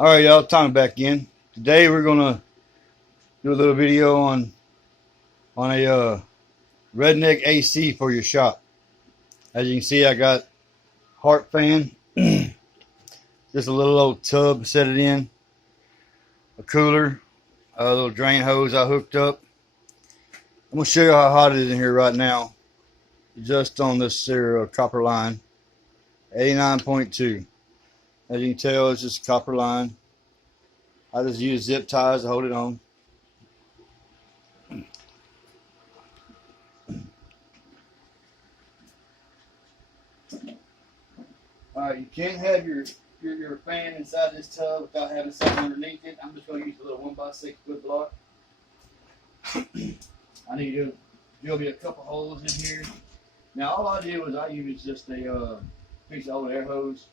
All right, y'all. Time back in. Today we're gonna do a little video on a redneck AC for your shop. As you can see, I got Hart fan, just a little old tub, set it in, a cooler, a little drain hose I hooked up. I'm gonna show you how hot it is in here right now. Just on this here, copper line, 89.2. As you can tell, it's just a copper line. I just use zip ties to hold it on. Alright, you can't have your fan inside this tub without having something underneath it. I'm just going to use a little 1x6 wood block. I need to drill me a couple holes in here. Now all I did was I used just a piece of old air hose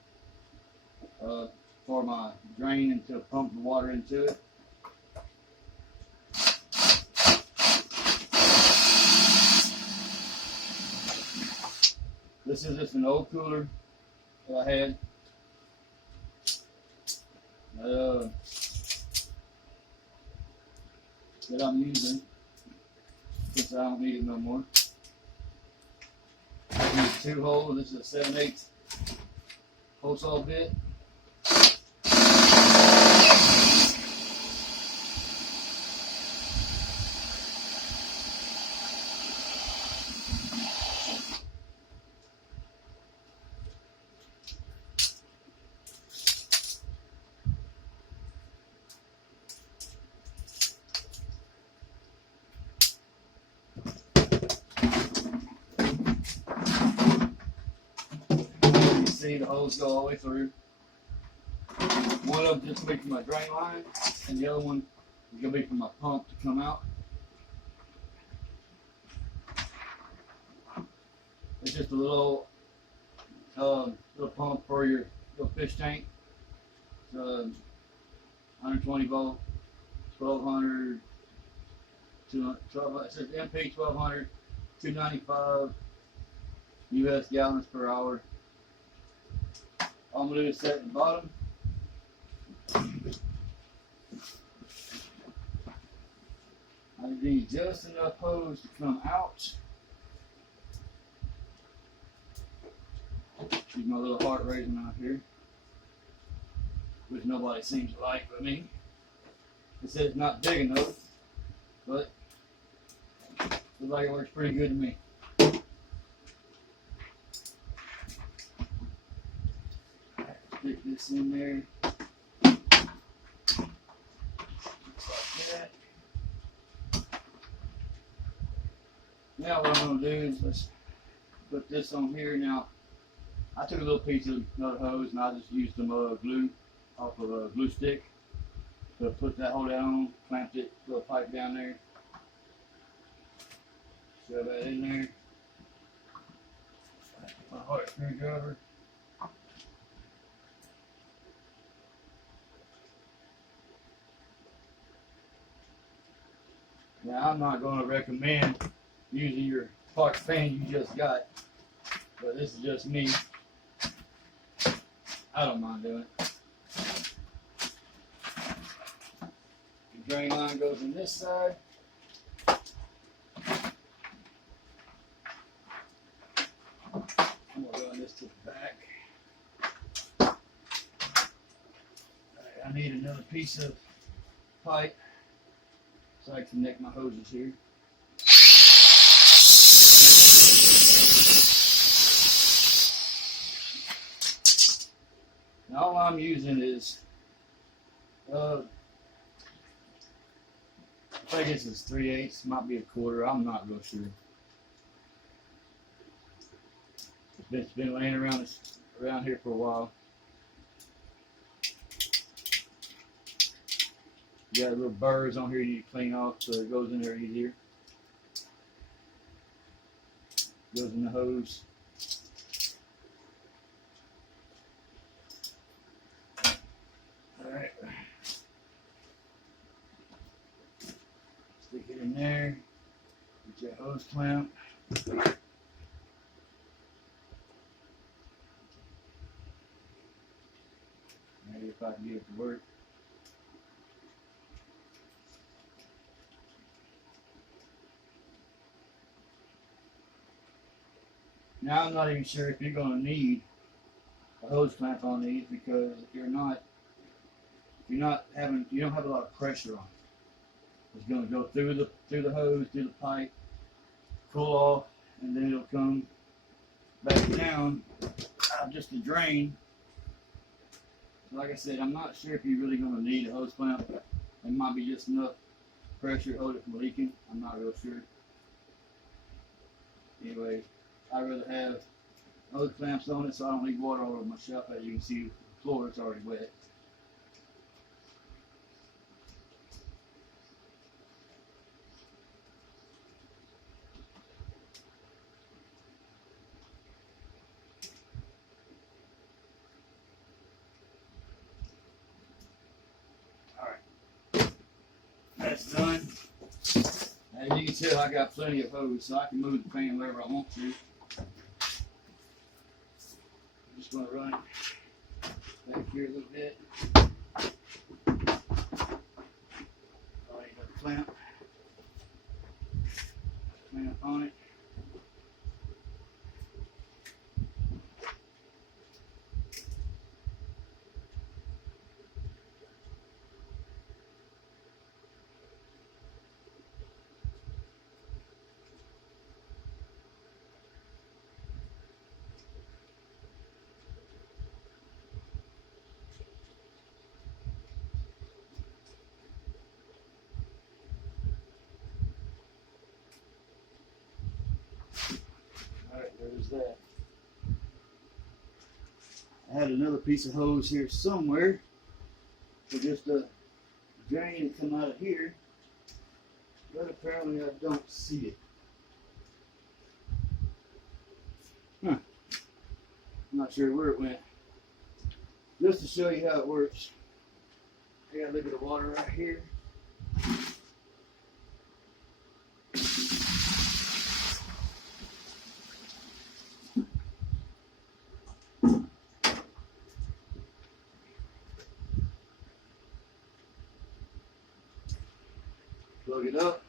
for my drain and to pump the water into it. This is just an old cooler that I had. That I'm using since I don't need it no more. I use 2 holes. This is a 7/8 hole saw bit. See, the hose go all the way through. One of them just going to be for my drain line, and the other one is going to be for my pump to come out. It's just a little pump for your little fish tank. It's 120 volt, 1200, 1200. It says MP 1200, 295 US gallons per hour. All I'm going to do is set it at the bottom. I need just enough hose to come out. Use my little Hart raising out here, which nobody seems to like but me. It says it's not big enough, but looks like it works pretty good to me. Stick this in there. Just like that. Now what I'm going to do is let's put this on here. Now I took a little piece of another hose and I just used some glue off of a glue stick to put that, hold that on, clamped it, little pipe down there, shove that in there. My Hart screwdriver. Now I'm not going to recommend using your Hart fan you just got, but this is just me. I don't mind doing it. The drain line goes in this side. I'm going to run this to the back. Right, I need another piece of pipe so I can connect my hoses here. Now all I'm using is, I think this is 3/8, might be a quarter, I'm not real sure. It's been laying around here for a while. You got little burrs on here you clean off so it goes in there easier. Goes in the hose. Alright. Stick it in there. Get your hose clamp. Maybe if I can get it to work. Now I'm not even sure if you're going to need a hose clamp on these, because you don't have a lot of pressure on it. It's going to go through the hose, through the pipe, cool off, and then it'll come back down just to drain. So like I said, I'm not sure if you're really going to need a hose clamp. It might be just enough pressure to hold it from leaking. I'm not real sure. Anyway, I'd rather have hose clamps on it so I don't leak water all over my shop. As you can see, the floor is already wet. Alright, that's done. As you can tell, I got plenty of hose, so I can move the fan wherever I want to. I'm just going to run it back here a little bit. Alright, got the clamp on it. Alright, there's that. I had another piece of hose here somewhere for just a drain to come out of here, but apparently I don't see it. I'm not sure where it went. Just to show you how it works, I got a little bit of water right here. Plug it up,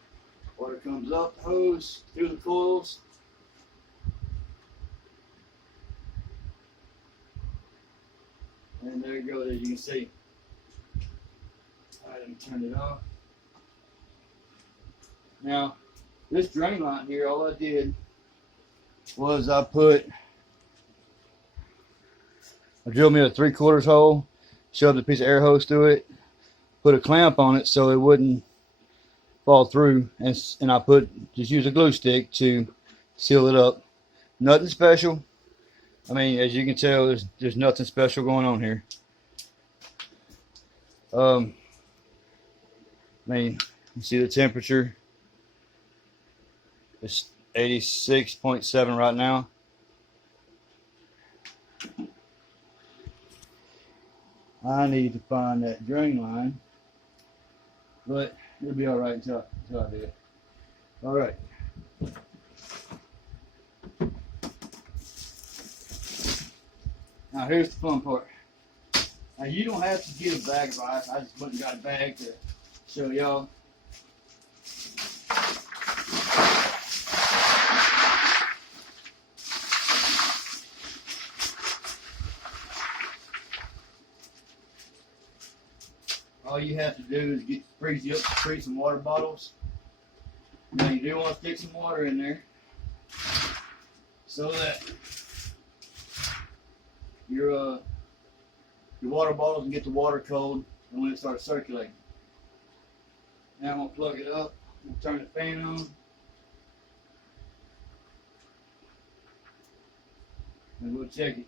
water comes up the hose, through the coils. And there it goes, as you can see. Alright, let me turn it off. Now, this drain line here, all I did was I drilled me a 3/4 hole, shoved a piece of air hose through it, put a clamp on it so it wouldn't fall through, and I just use a glue stick to seal it up. Nothing special. I mean, as you can tell, there's nothing special going on here. I mean, you see the temperature. It's 86.7 right now. I need to find that drain line, but it'll be all right until I do it. All right. Now here's the fun part. Now you don't have to get a bag of ice. I just went and got a bag to show y'all. All you have to do is freeze some water bottles. Now you do want to stick some water in there so that your water bottles can get the water cold and when it starts circulating. Now I'm going to plug it up. I'm going to turn the fan on. And we'll check it.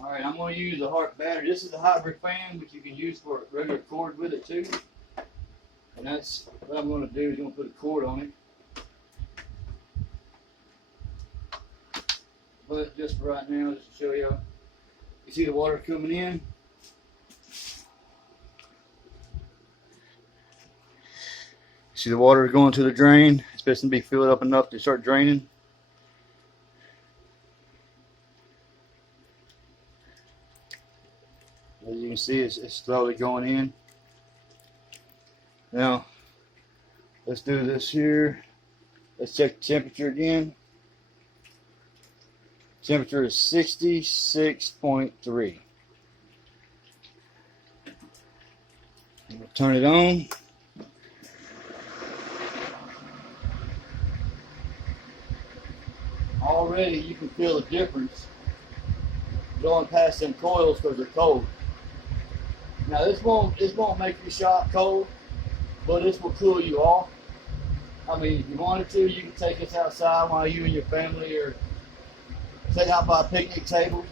Alright, I'm going to use a Hart battery. This is a hybrid fan, which you can use for a regular cord with it too. And that's what I'm going to do, is going to put a cord on it. But just for right now, just to show you, you see the water coming in. See the water going to the drain. It's supposed to be filled up enough to start draining. As you can see it's slowly going in. Now, let's do this here. Let's check the temperature again. Temperature is 66.3. We'll turn it on. Already you can feel the difference going past them coils because they're cold. Now this won't make your shop cold, but this will cool you off. I mean, if you wanted to, you can take this outside while you and your family or sit out by a picnic table.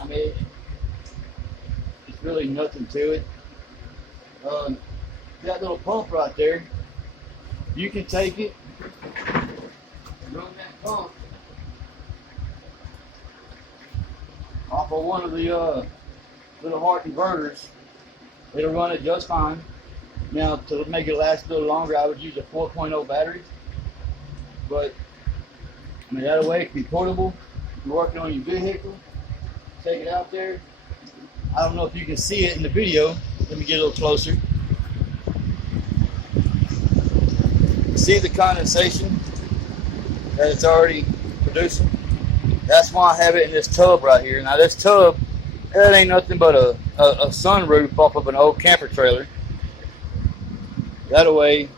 I mean, it's really nothing to it. That little pump right there, you can take it and run that pump off of one of the little Hart converters. It'll run it just fine. Now, to make it last a little longer, I would use a 4.0 battery. But, I mean, that way it can be portable. If you're working on your vehicle, take it out there. I don't know if you can see it in the video. Let me get a little closer. See the condensation that it's already producing? That's why I have it in this tub right here. Now, this tub, that ain't nothing but a sunroof off of an old camper trailer. That way,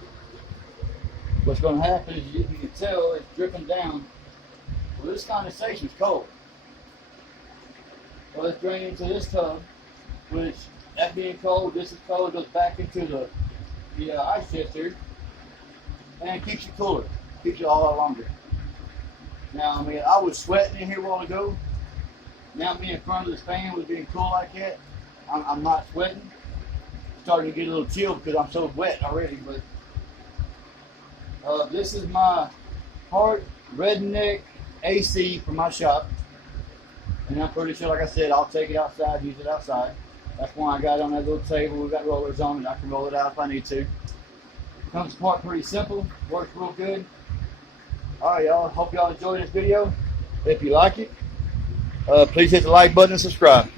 what's going to happen is you can tell it's dripping down. Well, this condensation is cold. Well, it's draining into this tub, which, that being cold, this is cold, goes back into the ice chest here, and it keeps you cooler, keeps you a lot longer. Now, I mean, I was sweating in here a while ago. Now being in front of this fan with being cool like that, I'm not sweating. Starting to get a little chill because I'm so wet already. But this is my Hart redneck AC for my shop, and I'm pretty sure, like I said, I'll take it outside, use it outside. That's why I got it on that little table. We've got rollers on it. I can roll it out if I need to. Comes apart pretty simple. Works real good. All right, y'all. Hope y'all enjoyed this video. If you like it, please hit the like button and subscribe.